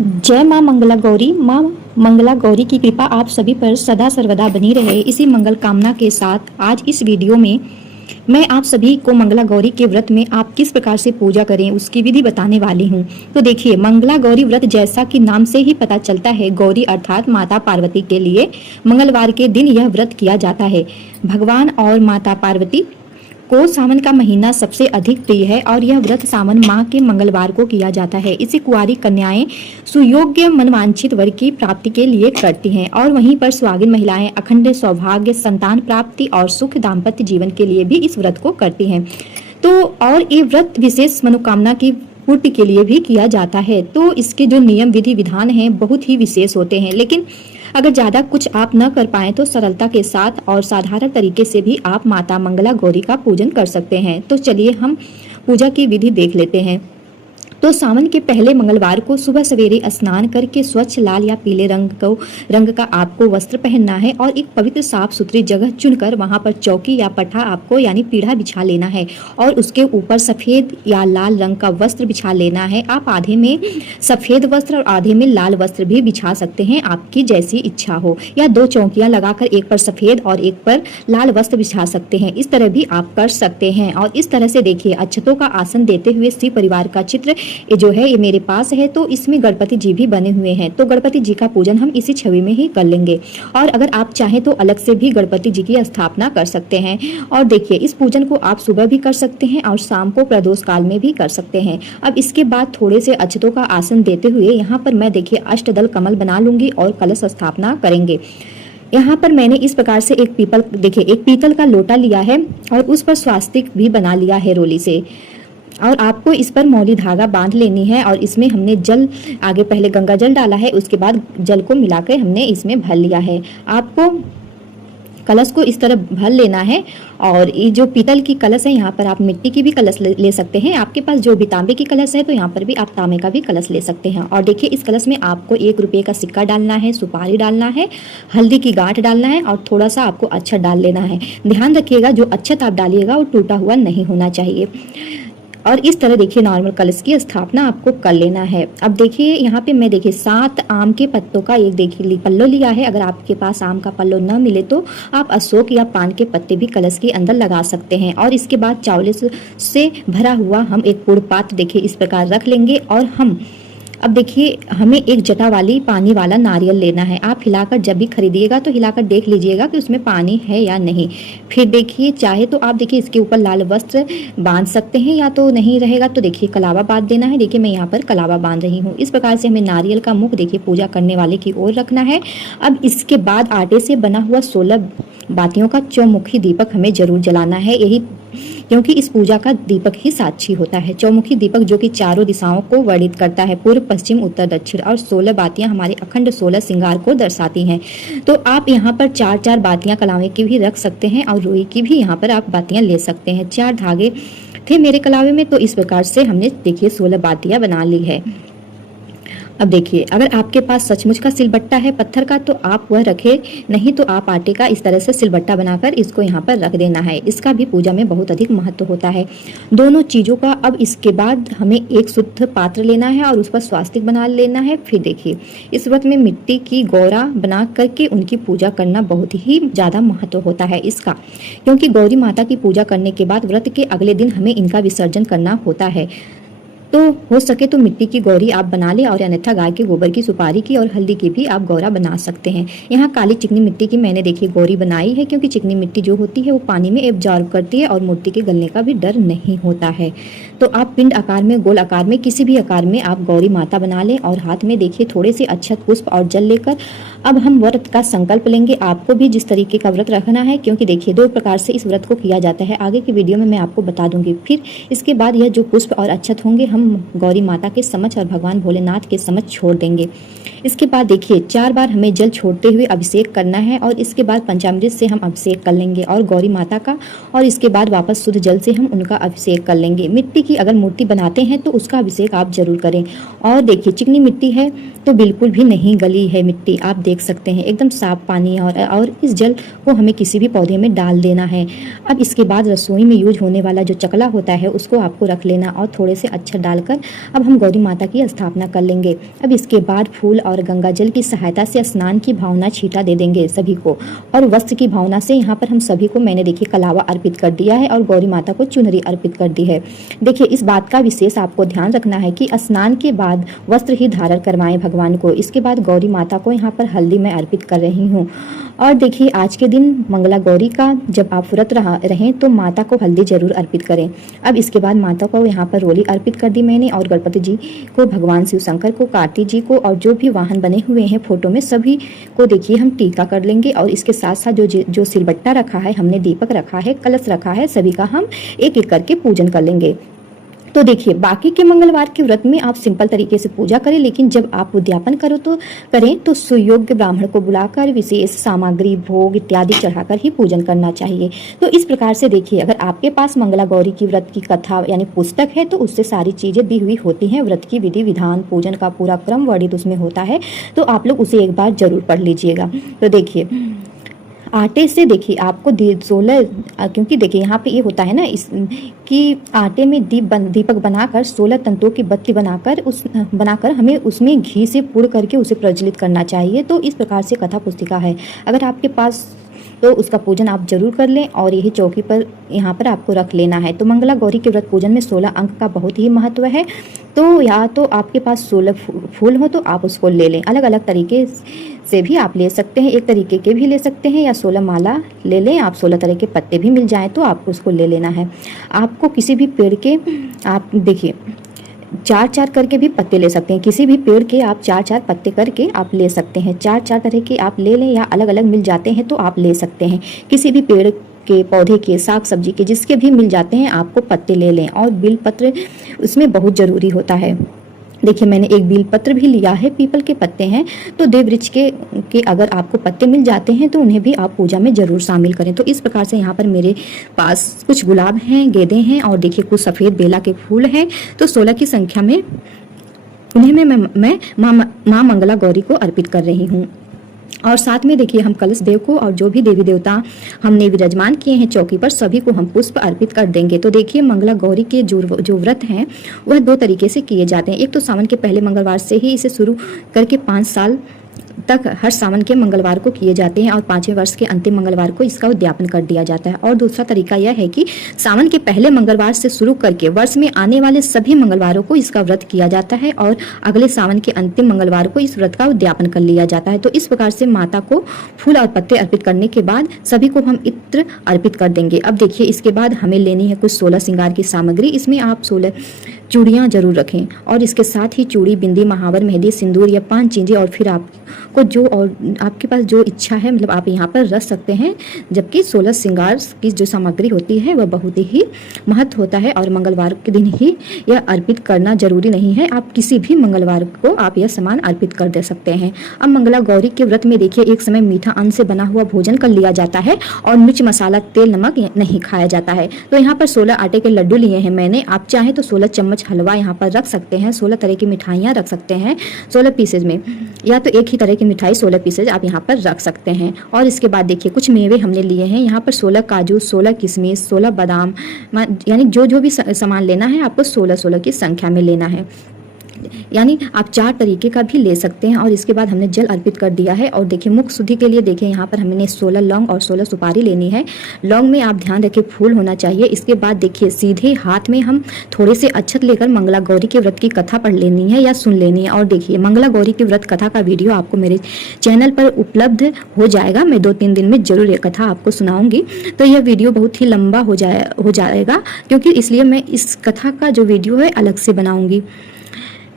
जय माँ मंगला गौरी। माँ मंगला गौरी की कृपा आप सभी पर सदा सर्वदा बनी रहे, इसी मंगल कामना के साथ आज इस वीडियो में मैं आप सभी को मंगला गौरी के व्रत में आप किस प्रकार से पूजा करें उसकी विधि बताने वाली हूँ। तो देखिए, मंगला गौरी व्रत जैसा कि नाम से ही पता चलता है, गौरी अर्थात माता पार्वती के लिए मंगलवार के दिन यह व्रत किया जाता है। भगवान और माता पार्वती को सावन का महीना सबसे अधिक प्रिय है और यह व्रत सावन माह के मंगलवार को किया जाता है। इसे कुंवारी कन्याएं सुयोग्य मनवांछित वर की प्राप्ति के लिए करती हैं और वहीं पर सुहागिन महिलाएं अखंड सौभाग्य, संतान प्राप्ति और सुख दाम्पत्य जीवन के लिए भी इस व्रत को करती हैं। तो और ये व्रत विशेष मनोकामना की पूर्ति के लिए भी किया जाता है। तो इसके जो नियम विधि विधान हैं बहुत ही विशेष होते हैं, लेकिन अगर ज़्यादा कुछ आप न कर पाएं तो सरलता के साथ और साधारण तरीके से भी आप माता मंगला गौरी का पूजन कर सकते हैं। तो चलिए हम पूजा की विधि देख लेते हैं। तो सावन के पहले मंगलवार को सुबह सवेरे स्नान करके स्वच्छ लाल या पीले रंग का आपको वस्त्र पहनना है और एक पवित्र साफ सुथरी जगह चुनकर वहां पर चौकी या पठा आपको यानी पीढ़ा बिछा लेना है और उसके ऊपर सफेद या लाल रंग का वस्त्र बिछा लेना है। आप आधे में सफेद वस्त्र और आधे में लाल वस्त्र भी बिछा सकते हैं, आपकी जैसी इच्छा हो, या दो चौकियां लगाकर एक पर सफेद और एक पर लाल वस्त्र बिछा सकते हैं। इस तरह भी आप कर सकते हैं। और इस तरह से देखिए, अक्षतों का आसन देते हुए श्री परिवार का चित्र ये जो है ये मेरे पास है, तो इसमें गणपति जी भी बने हुए हैं। तो गणपति जी का पूजन हम इसी छवि में ही कर लेंगे और अगर आप चाहें तो अलग से भी गणपति जी की स्थापना कर सकते हैं। और देखिए, इस पूजन को आप सुबह भी कर सकते हैं और शाम को प्रदोष काल में भी कर सकते हैं। अब इसके बाद थोड़े से अक्षतों का आसन देते हुए यहाँ पर मैं देखिए अष्टदल कमल बना लूंगी और कलश स्थापना करेंगे। यहाँ पर मैंने इस प्रकार से एक पीतल का लोटा लिया है और उस पर स्वास्तिक भी बना लिया है रोली से, और आपको इस पर मौली धागा बांध लेनी है और इसमें हमने जल, आगे पहले गंगा जल डाला है, उसके बाद जल को मिलाकर हमने इसमें भर लिया है। आपको कलश को इस तरह भर लेना है और ये जो पीतल की कलश है, यहाँ पर आप मिट्टी की भी कलश ले सकते हैं। आपके पास जो भी तांबे की कलश है तो यहाँ पर भी आप तांबे का भी कलश ले सकते हैं। और देखिए, इस कलश में आपको 1 रुपये का सिक्का डालना है, सुपारी डालना है, हल्दी की गांठ डालना है और थोड़ा सा आपको अक्षत डाल लेना है। ध्यान रखिएगा, जो अक्षत आप डालिएगा वो टूटा हुआ नहीं होना चाहिए। और इस तरह देखिए नॉर्मल कलश की स्थापना आपको कर लेना है। अब देखिए, यहाँ पे मैं देखिए 7 आम के पत्तों का एक देखिए पल्लो लिया है। अगर आपके पास आम का पल्लो न मिले तो आप अशोक या पान के पत्ते भी कलश के अंदर लगा सकते हैं। और इसके बाद चावल से भरा हुआ हम एक पूर्ण पात्र देखिए इस प्रकार रख लेंगे और अब देखिए हमें एक जटा वाली पानी वाला नारियल लेना है। आप हिलाकर जब भी खरीदिएगा तो हिलाकर देख लीजिएगा कि उसमें पानी है या नहीं। फिर देखिए, चाहे तो आप देखिए इसके ऊपर लाल वस्त्र बांध सकते हैं, या तो नहीं रहेगा तो देखिए कलावा बांध देना है। देखिए मैं यहाँ पर कलावा बांध रही हूँ। इस प्रकार से हमें नारियल का मुख देखिए पूजा करने वाले की ओर रखना है। अब इसके बाद आटे से बना हुआ 16 बातियों का चौमुखी दीपक हमें जरूर जलाना है, यही क्योंकि इस पूजा का दीपक ही साक्षी होता है। चौमुखी दीपक जो कि चारों दिशाओं को वर्णित करता है, पूर्व पश्चिम उत्तर दक्षिण, और 16 बातियां हमारे अखंड 16 श्रृंगार को दर्शाती हैं। तो आप यहाँ पर 4-4 बातियां कलावे की भी रख सकते हैं और रुई की भी यहाँ पर आप बातियां ले सकते हैं। 4 धागे थे मेरे कलावे में, तो इस प्रकार से हमने देखिए 16 बातियां बना ली है। अब देखिए, अगर आपके पास सचमुच का सिलबट्टा है पत्थर का तो आप वह रखें, नहीं तो आप आटे का इस तरह से सिलबट्टा बनाकर इसको यहाँ पर रख देना है। इसका भी पूजा में बहुत अधिक महत्व होता है, दोनों चीज़ों का। अब इसके बाद हमें एक शुद्ध पात्र लेना है और उस पर स्वास्तिक बना लेना है। फिर देखिए, इस व्रत में मिट्टी की गौरा बना करके उनकी पूजा करना बहुत ही ज़्यादा महत्व होता है इसका, क्योंकि गौरी माता की पूजा करने के बाद व्रत के अगले दिन हमें इनका विसर्जन करना होता है। तो हो सके तो मिट्टी की गौरी आप बना ले और अन्यथा गाय के गोबर की, सुपारी की और हल्दी की भी आप गौरा बना सकते हैं। यहाँ काली चिकनी मिट्टी की मैंने देखिए गौरी बनाई है, क्योंकि चिकनी मिट्टी जो होती है वो पानी में एब्जॉर्ब करती है और मूर्ति के गलने का भी डर नहीं होता है। तो आप पिंड आकार में, गोल आकार में, किसी भी आकार में आप गौरी माता बना लें और हाथ में देखिए थोड़े से अक्षत, पुष्प और जल लेकर अब हम व्रत का संकल्प लेंगे। आपको भी जिस तरीके का व्रत रखना है, क्योंकि देखिए 2 प्रकार से इस व्रत को किया जाता है, आगे की वीडियो में मैं आपको बता दूंगी। फिर इसके बाद यह जो पुष्प और अक्षत होंगे हम गौरी माता के समक्ष और भगवान भोलेनाथ के समक्ष छोड़ देंगे। इसके बाद देखिए 4 बार हमें जल छोड़ते हुए अभिषेक करना है और इसके बाद पंचामृत से हम अभिषेक कर लेंगे और गौरी माता का, और इसके बाद वापस शुद्ध जल से हम उनका अभिषेक कर लेंगे। मिट्टी की अगर मूर्ति बनाते हैं तो उसका अभिषेक आप जरूर करें। और देखिए, चिकनी मिट्टी है तो बिल्कुल भी नहीं गली है मिट्टी, आप देख सकते हैं एकदम साफ पानी है और इस जल को हमें किसी भी पौधे में डाल देना है। अब इसके बाद रसोई में यूज होने वाला जो चकला होता है उसको आपको रख लेना और थोड़े से अच्छा डालकर अब हम गौरी माता की स्थापना कर लेंगे। अब इसके बाद फूल और गंगा जल की सहायता से स्नान की भावना छींटा दे देंगे सभी को, और वस्त्र की भावना से यहाँ पर हम सभी को मैंने देखिए कलावा अर्पित कर दिया है और गौरी माता को चुनरी अर्पित कर दी है। देखिए इस बात का विशेष आपको ध्यान रखना है कि स्नान के बाद वस्त्र ही धारण करवाएं भगवान को। इसके बाद गौरी माता को यहाँ पर हल्दी मैं अर्पित कर रही हूँ। और देखिए आज के दिन मंगला गौरी का जब आप व्रत रहें तो माता को हल्दी जरूर अर्पित करें। अब इसके बाद माता को यहाँ पर रोली अर्पित कर दी मैंने, और गणपति जी को, भगवान शिव शंकर को, कार्तिक जी को, और जो भी वाहन बने हुए हैं फोटो में सभी को देखिए हम टीका कर लेंगे। और इसके साथ साथ जो सिलबट्टा रखा है हमने, दीपक रखा है, कलश रखा है, सभी का हम एक एक करके पूजन कर लेंगे। तो देखिए बाकी के मंगलवार के व्रत में आप सिंपल तरीके से पूजा करें, लेकिन जब आप उद्यापन करें तो सुयोग्य ब्राह्मण को बुलाकर विशेष सामग्री, भोग इत्यादि चढ़ाकर ही पूजन करना चाहिए। तो इस प्रकार से देखिए अगर आपके पास मंगला गौरी की व्रत की कथा यानी पुस्तक है तो उससे सारी चीजें दी हुई होती हैं। व्रत की विधि विधान, पूजन का पूरा क्रम वर्णित उसमें होता है, तो आप लोग उसे एक बार जरूर पढ़ लीजिएगा। तो देखिए आटे से देखिए आपको 16, क्योंकि देखिए यहाँ पे ये होता है ना कि आटे में दीपक बनाकर 16 तंतों की बत्ती बनाकर हमें उसमें घी से पुड़ करके उसे प्रज्वलित करना चाहिए। तो इस प्रकार से कथा पुस्तिका है, अगर आपके पास तो उसका पूजन आप जरूर कर लें और यही चौकी पर यहाँ पर आपको रख लेना है। तो मंगला गौरी के व्रत पूजन में 16 अंक का बहुत ही महत्व है। तो या तो आपके पास 16 फूल हो तो आप उसको ले लें, अलग अलग तरीके से भी आप ले सकते हैं, एक तरीके के भी ले सकते हैं, या 16 माला ले लें आप, 16 तरह के पत्ते भी मिल जाएं तो आपको उसको ले लेना है। आपको किसी भी पेड़ के आप देखिए 4-4 करके भी पत्ते ले सकते हैं, किसी भी पेड़ के आप 4-4 पत्ते करके आप ले सकते हैं, 4-4 तरह के आप ले लें, या अलग अलग मिल जाते हैं तो आप ले सकते हैं। किसी भी पेड़ के, पौधे के, साग सब्जी के, जिसके भी मिल जाते हैं आपको पत्ते ले लें। और बिल पत्र उसमें बहुत ज़रूरी होता है। देखिए मैंने एक बील पत्र भी लिया है, पीपल के पत्ते हैं। तो देव वृक्ष के अगर आपको पत्ते मिल जाते हैं तो उन्हें भी आप पूजा में जरूर शामिल करें। तो इस प्रकार से यहाँ पर मेरे पास कुछ गुलाब हैं, गेंदे हैं, और देखिए कुछ सफ़ेद बेला के फूल हैं। तो 16 की संख्या में उन्हें मैं माँ मंगला गौरी को अर्पित कर रही हूँ। और साथ में देखिए हम कलश देव को और जो भी देवी देवता हमने विराजमान किए हैं चौकी पर सभी को हम पुष्प अर्पित कर देंगे। तो देखिए मंगला गौरी के जो व्रत हैं वह 2 तरीके से किए जाते हैं। एक तो सावन के पहले मंगलवार से ही इसे शुरू करके 5 साल तक हर सावन के मंगलवार को किए जाते हैं, और 5वें वर्ष के अंतिम मंगलवार को इसका उद्यापन कर दिया जाता है। और दूसरा तरीका यह है कि सावन के पहले मंगलवार से शुरू करके वर्ष में आने वाले सभी मंगलवारों को इसका व्रत किया जाता है, और अगले सावन के अंतिम मंगलवार को इस व्रत का उद्यापन कर लिया जाता है। तो इस प्रकार से माता को फूल और पत्ते अर्पित करने के बाद सभी को हम इत्र अर्पित कर देंगे। अब देखिए इसके बाद हमें लेनी है कुछ 16 श्रृंगार की सामग्री। इसमें आप 16 चूड़ियाँ जरूर रखें, और इसके साथ ही चूड़ी, बिंदी, महावर, मेहंदी, सिंदूर या 5 चीजें, और फिर आपको जो और आपके पास जो इच्छा है मतलब आप यहाँ पर रख सकते हैं। जबकि 16 श्रृंगार की जो सामग्री होती है वह बहुत ही महत्व होता है, और मंगलवार के दिन ही यह अर्पित करना जरूरी नहीं है, आप किसी भी मंगलवार को आप यह सामान अर्पित कर दे सकते हैं। अब मंगला गौरी के व्रत में देखिए एक समय मीठा अन्न से बना हुआ भोजन कर लिया जाता है, और मिर्च मसाला, तेल, नमक नहीं खाया जाता है। तो यहाँ पर 16 आटे के लड्डू लिए हैं मैंने, आप चाहे तो 16 चम्मच हलवा यहाँ पर रख सकते हैं, 16 तरह की मिठाइयाँ रख सकते हैं 16 पीसेज में, या तो एक ही तरह की मिठाई 16 पीसेज आप यहाँ पर रख सकते हैं। और इसके बाद देखिए कुछ मेवे हमने लिए हैं यहाँ पर, 16 काजू, 16 किशमिश, 16 बादाम, यानी जो भी सामान लेना है आपको 16 की संख्या में लेना है, यानी आप 4 तरीके का भी ले सकते हैं। और इसके बाद हमने जल अर्पित कर दिया है। और देखिए मुख शुद्धि के लिए देखिए यहाँ पर हमने 16 लौंग और 16 सुपारी लेनी है। लौंग में आप ध्यान रखें फूल होना चाहिए। इसके बाद देखिए सीधे हाथ में हम थोड़े से अक्षत लेकर मंगला गौरी के व्रत की कथा पढ़ लेनी है या सुन लेनी है। और देखिए मंगला गौरी की व्रत कथा का वीडियो आपको मेरे चैनल पर उपलब्ध हो जाएगा, मैं 2-3 दिन में जरूर ये कथा आपको सुनाऊंगी। तो यह वीडियो बहुत ही लंबा हो जाएगा, क्योंकि इसलिए मैं इस कथा का जो वीडियो है अलग से बनाऊंगी।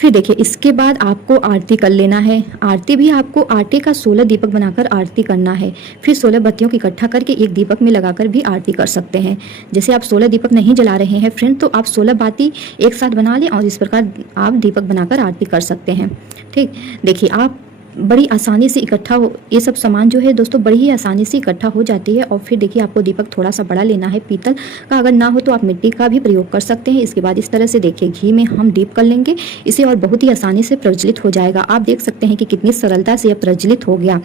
फिर देखिए इसके बाद आपको आरती कर लेना है। आरती भी आपको आटे का 16 दीपक बनाकर आरती करना है। फिर 16 बत्तियों की इकट्ठा करके एक दीपक में लगाकर भी आरती कर सकते हैं। जैसे आप 16 दीपक नहीं जला रहे हैं फ्रेंड, तो आप 16 बाती एक साथ बना लें और इस प्रकार आप दीपक बनाकर आरती कर सकते हैं। ठीक, देखिए आप बड़ी आसानी से इकट्ठा हो, ये सब सामान जो है दोस्तों बड़ी ही आसानी से इकट्ठा हो जाती है। और फिर देखिए आपको दीपक थोड़ा सा बड़ा लेना है, पीतल का अगर ना हो तो आप मिट्टी का भी प्रयोग कर सकते हैं। इसके बाद इस तरह से देखिए घी में हम डीप कर लेंगे इसे, और बहुत ही आसानी से प्रज्वलित हो जाएगा। आप देख सकते हैं कि कितनी सरलता से यह प्रज्वलित हो गया।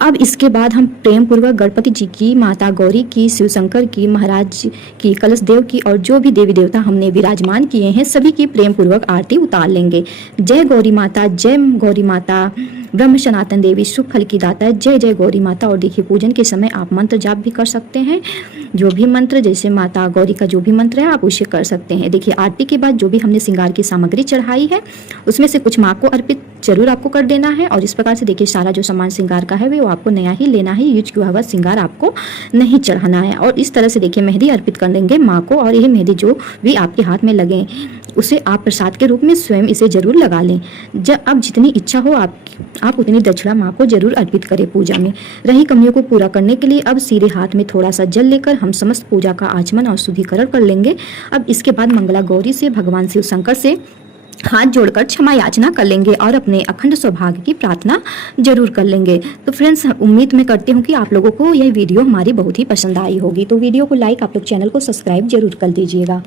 अब इसके बाद हम प्रेम पूर्वक गणपति जी की, माता गौरी की, शिव शंकर की, महाराज की, कलश देव की और जो भी देवी देवता हमने विराजमान किए हैं सभी की प्रेम पूर्वक आरती उतार लेंगे। जय गौरी माता, जय गौरी माता, ब्रह्म सनातन देवी, शुभ फल की दाता, जय जय गौरी माता। और देखिए पूजन के समय आप मंत्र जाप भी कर सकते हैं, जो भी मंत्र, जैसे माता गौरी का जो भी मंत्र है आप उसे कर सकते हैं। देखिए आरती के बाद जो भी हमने श्रृंगार की सामग्री चढ़ाई है उसमें से कुछ माँ को अर्पित जरूर आपको कर देना है। और इस प्रकार से देखिए सारा जो सामान श्रृंगार का है वो आपको नया ही लेना है, यूज किया हुआ श्रृंगार आपको नहीं चढ़ाना है। और इस तरह से देखिए मेहंदी अर्पित कर देंगे माँ को, और यह मेहंदी जो भी आपके हाथ में लगे उसे आप प्रसाद के रूप में स्वयं इसे जरूर लगा लें। जब अब जितनी इच्छा हो आप उतनी दक्षिणा माँ को जरूर अर्पित करें पूजा में। रही कमियों को पूरा करने के लिए अब सीधे हाथ में थोड़ा सा जल लेकर हम समस्त पूजा का आचमन और शुद्धिकरण कर लेंगे। अब इसके बाद मंगला गौरी से, भगवान शिव शंकर से हाथ जोड़कर क्षमा याचना कर लेंगे और अपने अखंड सौभाग्य की प्रार्थना जरूर कर लेंगे। तो फ्रेंड्स, उम्मीद मैं करती हूँ कि आप लोगों को यह वीडियो हमारी बहुत ही पसंद आई होगी। तो वीडियो को लाइक, आप लोग चैनल को सब्सक्राइब जरूर कर दीजिएगा।